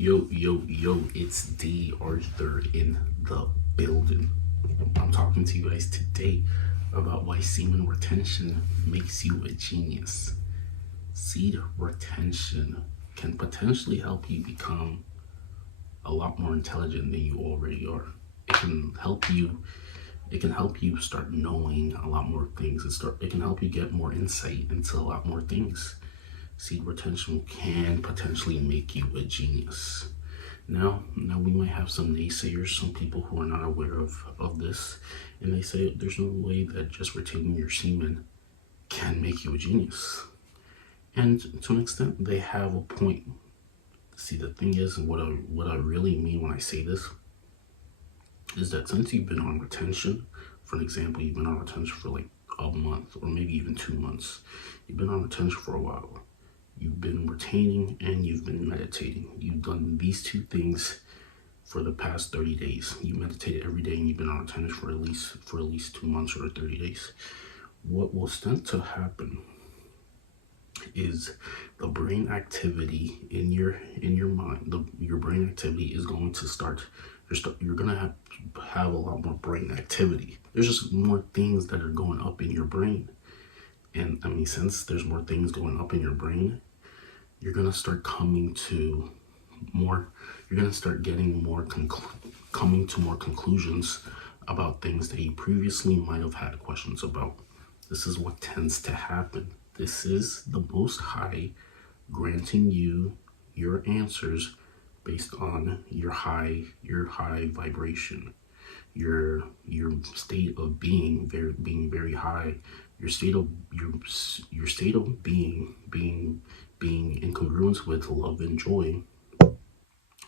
Yo, it's D.Arthur in the building. I'm talking to you guys today about why semen retention makes you a genius. Seed retention can potentially help you become a lot more intelligent than you already are. It can help you start knowing a lot more things. It can help you get more insight into a lot more things. Seed retention can potentially make you a genius. Now we might have some naysayers, some people who are not aware of this, and they say there's no way that just retaining your semen can make you a genius. And to an extent, they have a point. See, the thing is, what I really mean when I say this is that since you've been on retention, for an example, you've been on retention for like a month or maybe even 2 months, you've been on retention for a while. You've been retaining and you've been meditating. You've done these two things for the past 30 days. You meditated every day and you've been on retention for at least 2 months or 30 days. What will tend to happen is the brain activity in your mind. Your brain activity is going to start. You're gonna have a lot more brain activity. There's just more things that are going up in your brain. And I mean, since there's more things going up in your brain, you're gonna start coming to more. You're gonna start getting more coming to more conclusions about things that you previously might have had questions about. This is what tends to happen. This is the Most High granting you your answers based on your high vibration, your state of being very high, your state of being in congruence with love and joy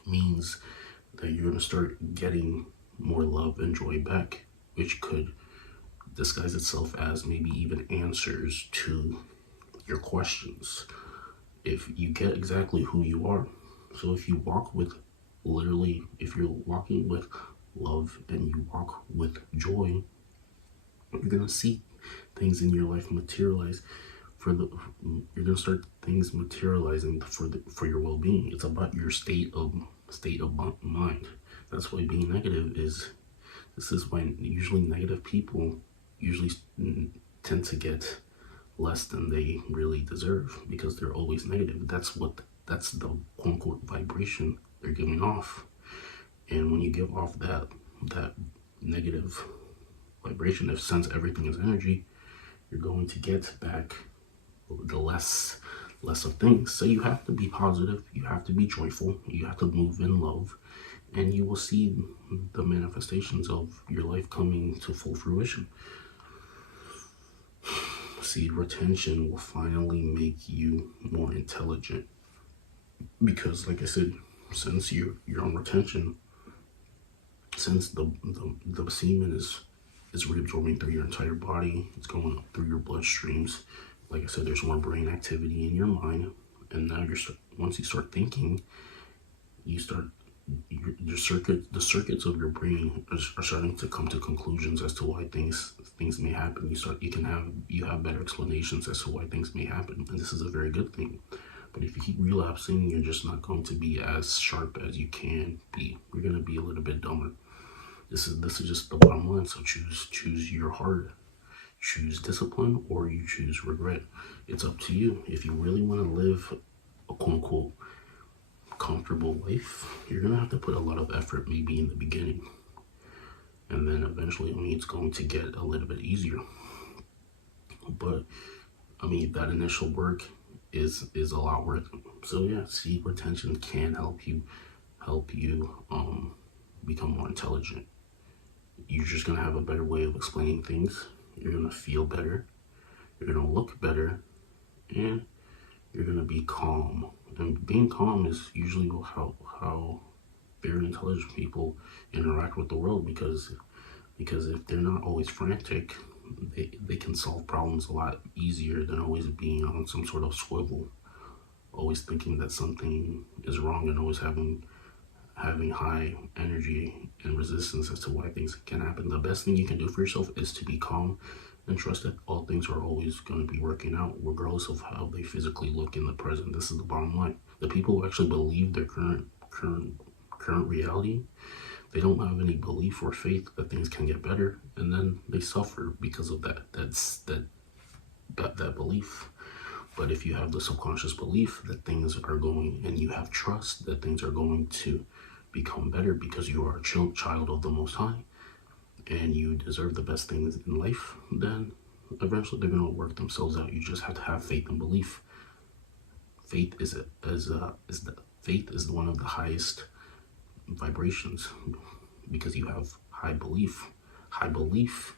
means that you're going to start getting more love and joy back, which could disguise itself as maybe even answers to your questions if you get exactly who you are. So if you walk with if you're walking with love and you walk with joy, you're going to see things in your life materialize you're gonna start things materializing for your well-being. It's about your state of mind. That's why being negative this is why usually negative people usually tend to get less than they really deserve, because they're always negative. That's the quote-unquote vibration they're giving off. And when you give off that negative vibration, since everything is energy, you're going to get back the less of things. So you have to be positive, you have to be joyful, you have to move in love, and you will see the manifestations of your life coming to full fruition. Seed retention will finally make you more intelligent, because like I said, since you're on retention, since the semen is reabsorbing through your entire body, it's going up through your bloodstreams. Like I said, there's more brain activity in your mind, and now once you start thinking, the circuits of your brain are starting to come to conclusions as to why things may happen. You have better explanations as to why things may happen, and this is a very good thing. But if you keep relapsing, you're just not going to be as sharp as you can be. You're going to be a little bit dumber. This is just the bottom line. So choose your heart. Choose discipline or you choose regret. It's up to you. If you really want to live a quote-unquote comfortable life, you're going to have to put a lot of effort maybe in the beginning. And then eventually, it's going to get a little bit easier. But, that initial work is a lot worth it. So yeah, seed retention can help you become more intelligent. You're just going to have a better way of explaining things. You're going to feel better, you're going to look better, and you're going to be calm. And being calm is usually how very intelligent people interact with the world, because if they're not always frantic, they can solve problems a lot easier than always being on some sort of swivel, always thinking that something is wrong, and always having high energy and resistance as to why things can happen. The best thing you can do for yourself is to be calm and trust that all things are always going to be working out, regardless of how they physically look in the present. This is the bottom line. The people who actually believe their current current reality. They don't have any belief or faith that things can get better, and then they suffer because of that belief. But if you have the subconscious belief that things are going, and you have trust that things are going to become better because you are a child of the Most High, and you deserve the best things in life, then eventually they're going to work themselves out. You just have to have faith and belief. Faith is one of the highest vibrations, because you have high belief. High belief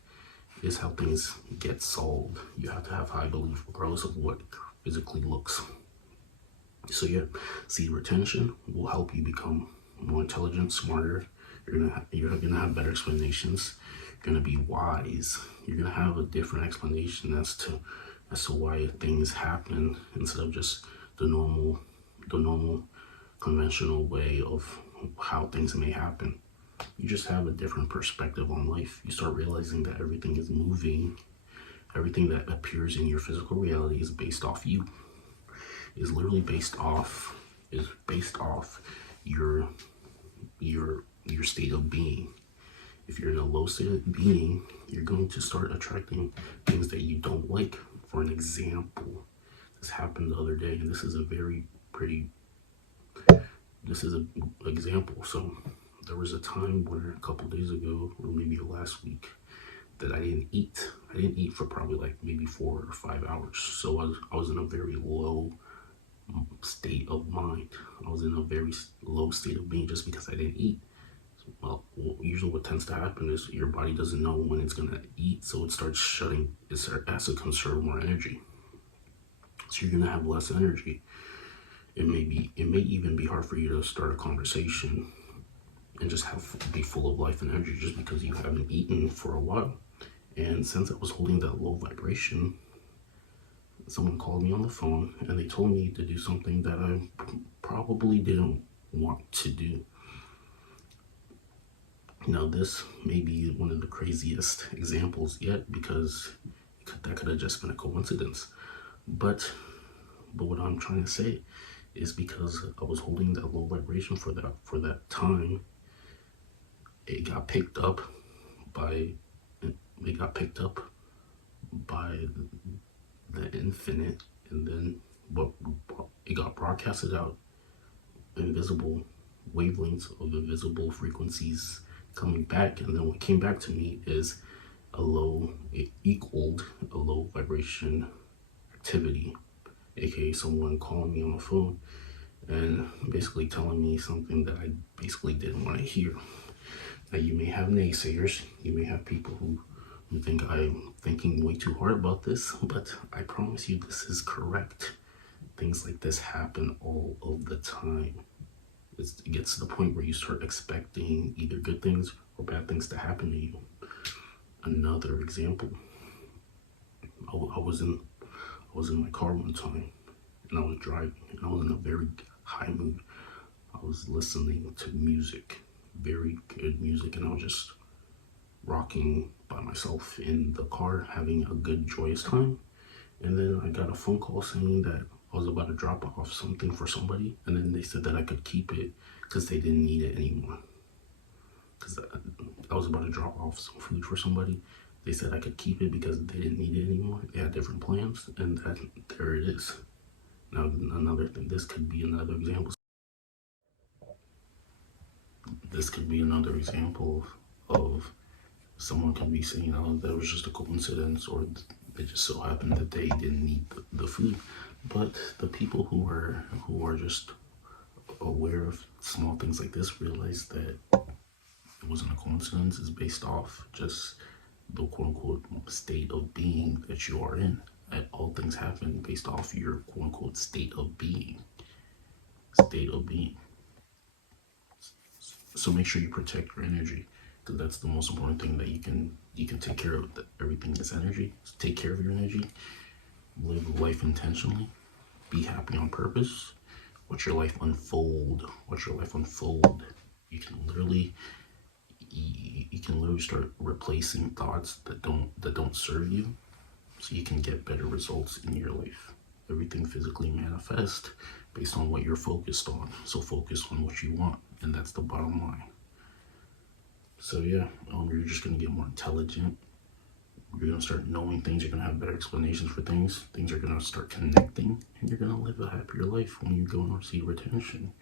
is how things get solved. You have to have high belief regardless of what physically looks. So yeah, seed retention will help you become more intelligent, smarter. You're gonna have better explanations. You're gonna be wise. You're gonna have a different explanation as to why things happen, instead of just the normal conventional way of how things may happen. You just have a different perspective on life. You start realizing that everything is moving. Everything that appears in your physical reality is based off you. Is literally based off your state of being. If you're in a low state of being, you're going to start attracting things that you don't like. For an example, this happened the other day, and this is an example. So there was a time where a couple days ago, or maybe last week, that I didn't eat. I didn't eat for probably like maybe 4 or 5 hours. So I was in a very low state of mind. I was in a very low state of being just because I didn't eat. Well, usually what tends to happen is your body doesn't know when it's gonna eat, so it starts shutting. It has to conserve more energy. So you're gonna have less energy. It may even be hard for you to start a conversation and just be full of life and energy, just because you haven't eaten for a while. And since I was holding that low vibration, someone called me on the phone and they told me to do something that I probably didn't want to do. Now, this may be one of the craziest examples yet, because that could have just been a coincidence. But what I'm trying to say is, because I was holding that low vibration for that time, it got picked up by the infinite, and then it got broadcasted out, invisible wavelengths of invisible frequencies coming back, and then what came back to me is it equaled a low vibration activity, aka someone calling me on the phone and basically telling me something that I basically didn't want to hear. Now, you may have naysayers, you may have people who think I'm thinking way too hard about this, but I promise you this is correct. Things like this happen all of the time. It gets to the point where you start expecting either good things or bad things to happen to you. Another example, I was in my car one time, and I was driving, and I was in a very high mood. I was listening to music, very good music, and I was just rocking by myself in the car, having a good, joyous time. And then I got a phone call saying that I was about to drop off something for somebody, and then they said that I could keep it because they didn't need it anymore. Because I was about to drop off some food for somebody. They said I could keep it because they didn't need it anymore. They had different plans, and there it is. Now, another thing, this could be another example. This could be another example of someone could be saying, oh, that was just a coincidence, or it just so happened that they didn't need the food. But the people who are just aware of small things like this realize that it wasn't a coincidence. It's based off just the quote-unquote state of being that you are in. And all things happen based off your quote-unquote state of being. So make sure you protect your energy, because that's the most important thing that you can take care of. That everything is energy. So take care of your energy. Live life intentionally. Be happy on purpose. Watch your life unfold. You can literally start replacing thoughts that don't serve you, so you can get better results in your life. Everything physically manifests, based on what you're focused on. So focus on what you want, and that's the bottom line. So yeah, you're just gonna get more intelligent. You're gonna start knowing things. You're gonna have better explanations for things. Things are gonna start connecting, and you're gonna live a happier life when you go and receive retention.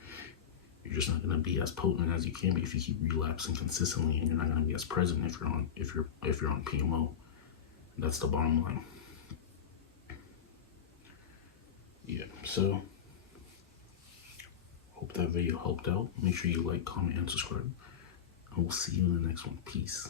You're just not gonna be as potent as you can be if you keep relapsing consistently, and you're not gonna be as present if you're on PMO. That's the bottom line. Yeah. So hope that video helped out. Make sure you like, comment, and subscribe. And we'll see you in the next one. Peace.